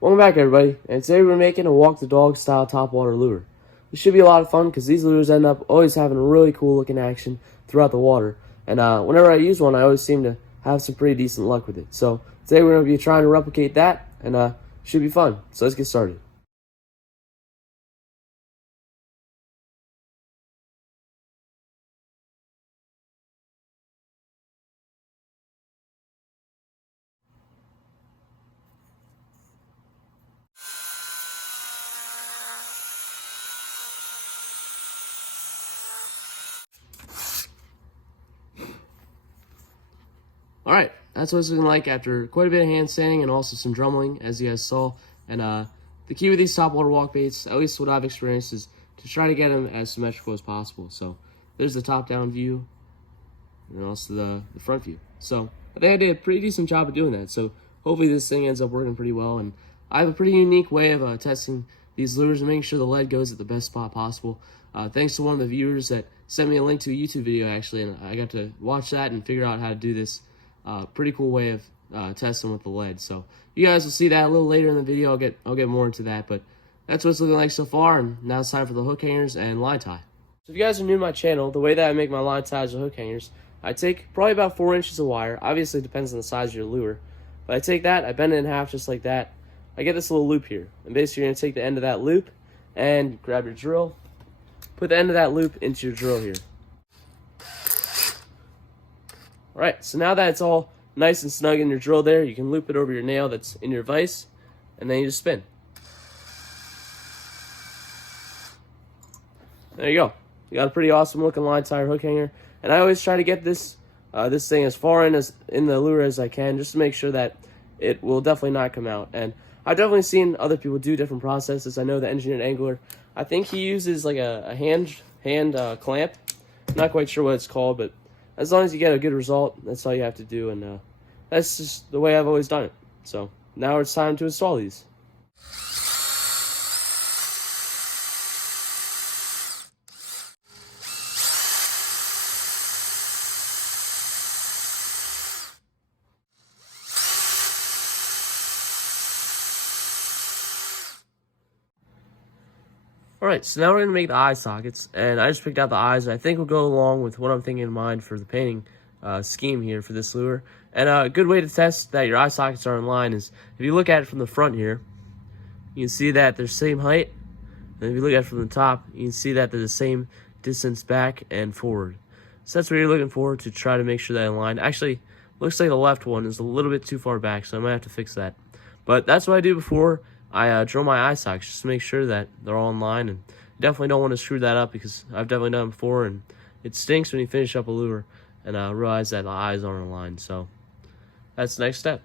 Welcome back, everybody, and today we're making a walk the dog style topwater lure. This should be a lot of fun because these lures end up always having a really cool looking action throughout the water, and whenever I use one I always seem to have some pretty decent luck with it. So today we're going to be trying to replicate that, and should be fun. So let's get started. Alright, that's what it's looking like after quite a bit of hand sanding and also some drumming, as you guys saw. And the key with these topwater walk baits, at least what I've experienced, is to try to get them as symmetrical as possible. So there's the top-down view, and also the front view. So I think I did a pretty decent job of doing that. So hopefully this thing ends up working pretty well. And I have a pretty unique way of testing these lures and making sure the lead goes at the best spot possible. Thanks to one of the viewers that sent me a link to a YouTube video, actually, and I got to watch that and figure out how to do this. Pretty cool way of testing with the lead. So you guys will see that a little later in the video. I'll get more into that, but that's what it's looking like so far. And now it's time for the hook hangers and line tie. So if you guys are new to my channel, the way that I make my line ties or hook hangers, I take probably about 4 inches of wire. Obviously, it depends on the size of your lure. But I take that, I bend it in half just like that. I get this little loop here. And basically, you're going to take the end of that loop and grab your drill. Put the end of that loop into your drill here. Alright, so now that it's all nice and snug in your drill there, you can loop it over your nail that's in your vise, and then you just spin. There you go. You got a pretty awesome looking line tie or hook hanger. And I always try to get this this thing as far in the lure as I can, just to make sure that it will definitely not come out. And I've definitely seen other people do different processes. I know the Engineered Angler, I think he uses like a hand clamp. I'm not quite sure what it's called, but as long as you get a good result, that's all you have to do. And that's just the way I've always done it. So now it's time to install these. Alright, so now we're going to make the eye sockets, and I just picked out the eyes that I think will go along with what I'm thinking in mind for the painting scheme here for this lure. And a good way to test that your eye sockets are in line is if you look at it from the front here, you can see that they're same height, and if you look at it from the top, you can see that they're the same distance back and forward. So that's what you're looking for to try to make sure that in line. Actually, looks like the left one is a little bit too far back, so I might have to fix that. But that's what I do before I drill my eye sockets, just to make sure that they're all in line. And you definitely don't want to screw that up, because I've definitely done it before, and it stinks when you finish up a lure and realize that the eyes aren't aligned. So that's the next step.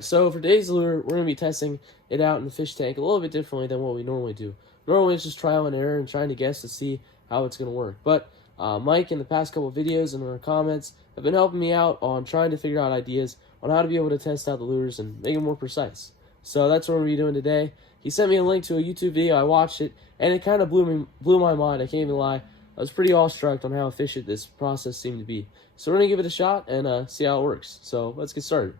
So for today's lure, we're going to be testing it out in the fish tank a little bit differently than what we normally do. Normally it's just trial and error and trying to guess to see how it's going to work. But Mike, in the past couple of videos and in our comments, have been helping me out on trying to figure out ideas on how to be able to test out the lures and make them more precise. So that's what we're going to be doing today. He sent me a link to a YouTube video. I watched it, and it kind of blew my mind. I can't even lie. I was pretty awestruck on how efficient this process seemed to be. So we're going to give it a shot and see how it works. So let's get started.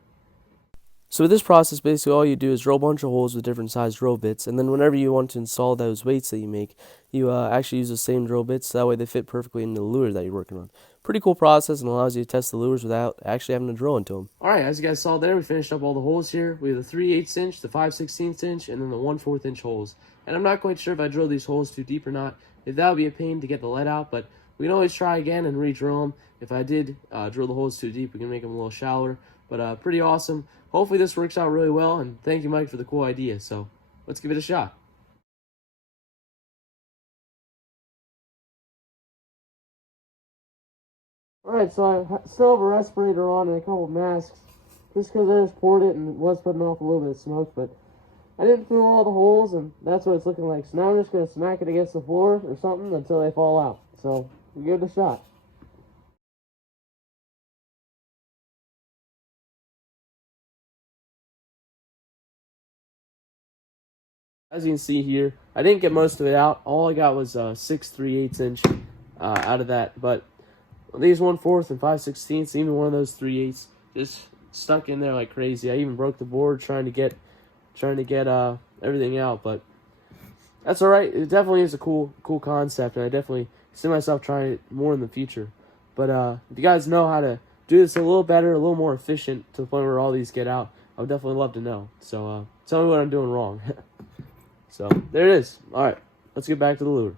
So with this process, basically all you do is drill a bunch of holes with different size drill bits, and then whenever you want to install those weights that you make, you actually use the same drill bits, so that way they fit perfectly into the lure that you're working on. Pretty cool process, and allows you to test the lures without actually having to drill into them. Alright, as you guys saw there, we finished up all the holes here. We have the 3/8 inch, the 5/16 inch, and then the 1/4 inch holes. And I'm not quite sure if I drilled these holes too deep or not, if that would be a pain to get the lead out, but we can always try again and re-drill them. If I did drill the holes too deep, we can make them a little shallower. But pretty awesome. Hopefully this works out really well, and thank you, Mike, for the cool idea. So let's give it a shot. Alright, so I still have a respirator on and a couple of masks, just because I just poured it and was putting off a little bit of smoke, but I didn't fill all the holes, and that's what it's looking like. So now I'm just going to smack it against the floor or something until they fall out. So we'll give it a shot. As you can see here, I didn't get most of it out. All I got was 6 3/8 inch out of that. But these 1/4 and 5/16, even one of those 3/8 just stuck in there like crazy. I even broke the board trying to get everything out. But that's all right. It definitely is a cool concept, and I definitely see myself trying it more in the future. But if you guys know how to do this a little better, a little more efficient to the point where all these get out, I would definitely love to know. So tell me what I'm doing wrong. So there it is. All right, let's get back to the lure.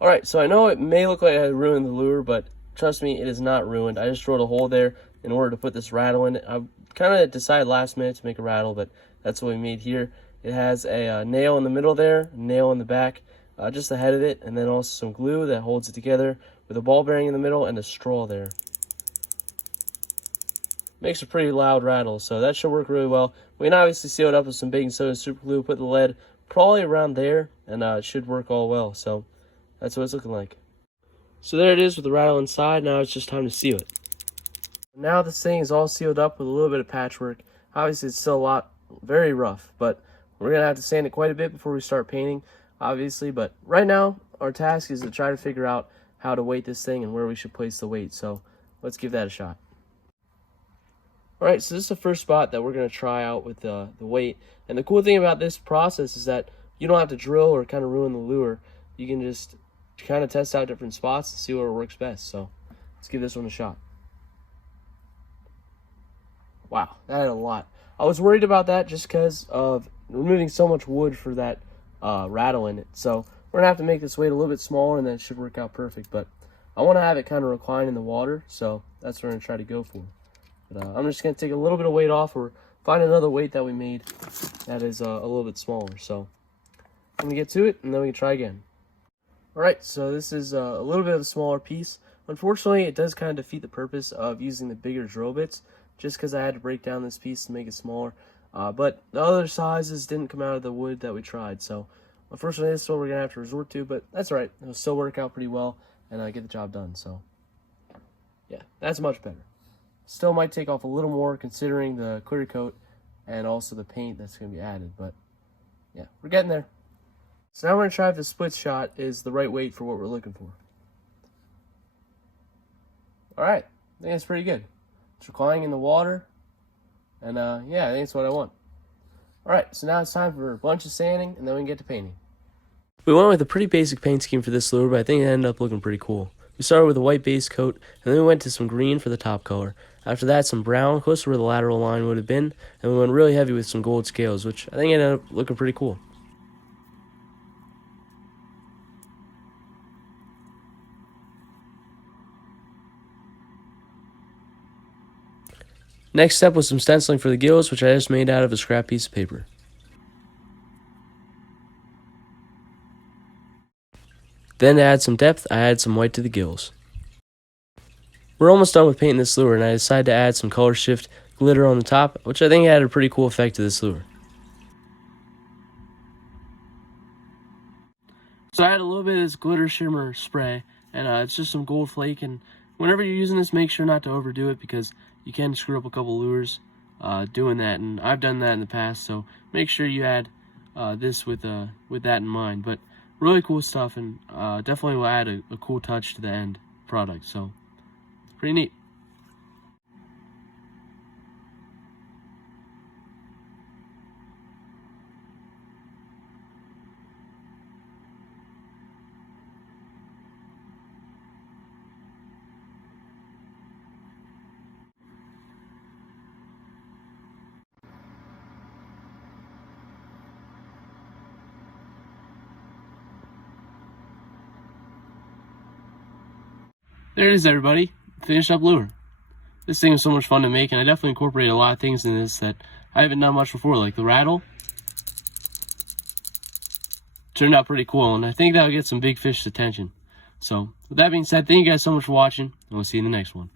All right, so I know it may look like I ruined the lure, but trust me, it is not ruined. I just drilled a hole there in order to put this rattle in it. I kind of decided last minute to make a rattle, but that's what we made here. It has a nail in the middle there, a nail in the back, just the head of it, and then also some glue that holds it together with a ball bearing in the middle and a straw there. Makes a pretty loud rattle, so that should work really well. We can obviously seal it up with some baking soda, super glue, put the lead probably around there, and it should work all well. So that's what it's looking like. So there it is with the rattle inside. Now it's just time to seal it. Now this thing is all sealed up with a little bit of patchwork. Obviously it's still very rough, but we're going to have to sand it quite a bit before we start painting, obviously. But right now, our task is to try to figure out how to weight this thing and where we should place the weight. So let's give that a shot. Alright, so this is the first spot that we're going to try out with the weight. And the cool thing about this process is that you don't have to drill or kind of ruin the lure. You can just kind of test out different spots and see where it works best. So let's give this one a shot. Wow, that had a lot. I was worried about that just because of removing so much wood for that rattle in it. So we're going to have to make this weight a little bit smaller, and then it should work out perfect. But I want to have it kind of recline in the water, so that's what we're going to try to go for. But I'm just going to take a little bit of weight off or find another weight that we made that is a little bit smaller. So I'm going to get to it, and then we can try again. Alright, so this is a little bit of a smaller piece. Unfortunately, it does kind of defeat the purpose of using the bigger drill bits, just because I had to break down this piece to make it smaller. But the other sizes didn't come out of the wood that we tried. So unfortunately, this is what we're going to have to resort to. But that's alright. It'll still work out pretty well and get the job done. So yeah, that's much better. Still might take off a little more considering the clear coat and also the paint that's going to be added. But yeah, we're getting there. So now we're going to try if the split shot is the right weight for what we're looking for. Alright, I think it's pretty good. It's reclining in the water. And yeah, I think it's what I want. Alright, so now it's time for a bunch of sanding and then we can get to painting. We went with a pretty basic paint scheme for this lure, but I think it ended up looking pretty cool. We started with a white base coat, and then we went to some green for the top color. After that, some brown, close to where the lateral line would have been, and we went really heavy with some gold scales, which I think ended up looking pretty cool. Next step was some stenciling for the gills, which I just made out of a scrap piece of paper. Then to add some depth, I added some white to the gills. We're almost done with painting this lure, and I decided to add some color shift glitter on the top, which I think added a pretty cool effect to this lure. So I add a little bit of this glitter shimmer spray, and it's just some gold flake, and whenever you're using this, make sure not to overdo it because you can screw up a couple lures doing that, and I've done that in the past, so make sure you add this with that in mind. But really cool stuff, and definitely will add a cool touch to the end product, so it's pretty neat. There it is, everybody. Finished up lure. This thing was so much fun to make, and I definitely incorporated a lot of things in this that I haven't done much before, like the rattle. Turned out pretty cool, and I think that'll get some big fish's attention. So, with that being said, thank you guys so much for watching, and we'll see you in the next one.